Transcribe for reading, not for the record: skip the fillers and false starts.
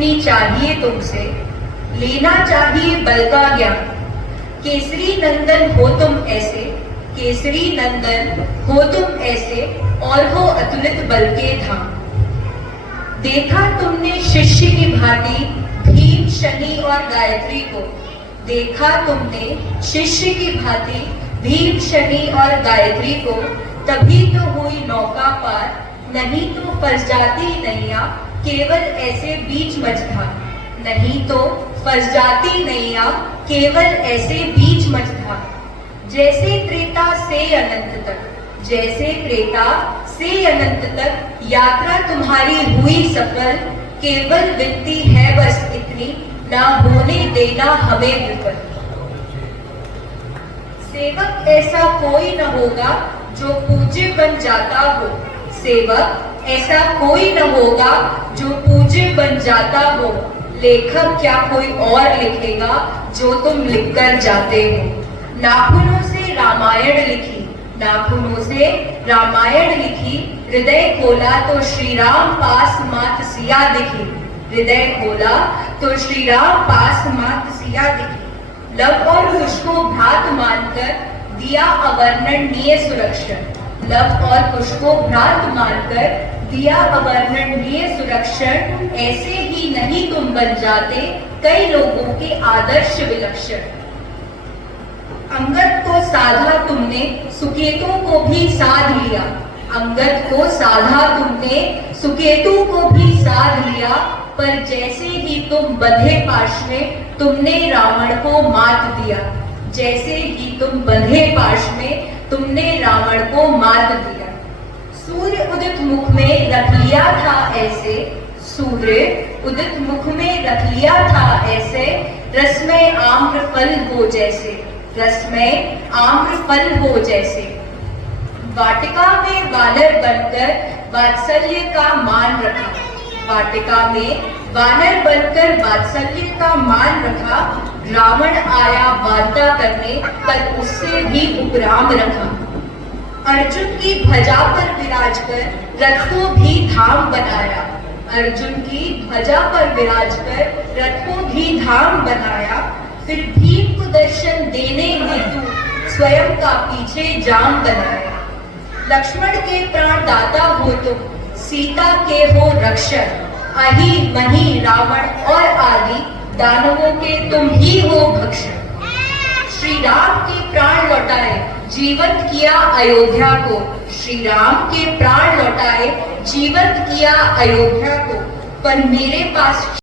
सीखनी चाहिए तुमसे, लेना चाहिए बल का ज्ञान। केसरी नंदन हो तुम ऐसे, केसरी नंदन हो तुम ऐसे, और हो अतुलित बल के धाम। देखा तुमने शिष्य की भांति भीम, शनि और गायत्री को, देखा तुमने शिष्य की भांति भीम, शनि और गायत्री को, तभी तो हुई नौका पार, नहीं तो फंस जाती नैया केवल ऐसे बीच मझधार। नहीं तो फंस जाती नैया केवल ऐसे बीच मझधार। जैसे त्रेता से अनंत तक, जैसे त्रेता से अनंत तक यात्रा तुम्हारी हुई सफल, केवल विनती है बस इतनी, ना होने देना हमें विफल। सेवक ऐसा कोई न होगा जो पूज्य बन जाता हो, सेवक ऐसा कोई न होगा जो पूज्य बन जाता हो। लेखक क्या कोई और लिखेगा जो तुम लिखकर जाते हो। नाखूनों से रामायण लिखी, नाखूनों से रामायण लिखी, हृदय खोला तो श्री राम पास मात सिया दिखी। हृदय खोला तो श्री राम पास मात सिया दिखी। लव और कुश को भ्रात मानकर दिया अवर्णनीय सुरक्षण। लव और कुश को भ्रात मानकर दिया अवर्णनीय सुरक्षण। ऐसे ही नहीं तुम बन जाते कई लोगों के आदर्श विलक्षण। अंगद को साधा तुमने, सुकेतु को भी साध लिया। अंगद को साधा तुमने, सुकेतु को भी साध लिया। पर जैसे ही तुम बंधे पाश में, तुमने रावण को मात दिया। जैसे ही तुम बंधे पाश में, तुमने रावण को मात दिया। सूर्य उदित मुख में रख लिया था ऐसे, सूर्य उदित मुख में रख लिया था ऐसे, रस में आम्र फल हो जैसे, रस में आम्र फल हो जैसे। वाटिका में वानर बनकर वात्सल्य का मान रखा। वाटिका में वानर बनकर वात्सल्य का मान रखा। रावण आया वार्ता करने, पर उससे भी उपराम रखा। अर्जुन की ध्वजा पर विराज कर रथ को भी धाम बनाया। अर्जुन की ध्वजा पर विराज कर रथ को भी धाम बनाया। फिर भीम को दर्शन देने हेतु स्वयं का पीछे जाम बनाया। लक्ष्मण के प्राण दाता हो तुम, सीता के हो रक्षक। अहि महि रावण और आदि दानवों के तुम ही हो भक्षक। श्री राम के प्राण लौटाए, जीवंत किया अयोध्या को। श्री राम के प्राण लौटाए, जीवंत किया अयोध्या को। पर मेरे पास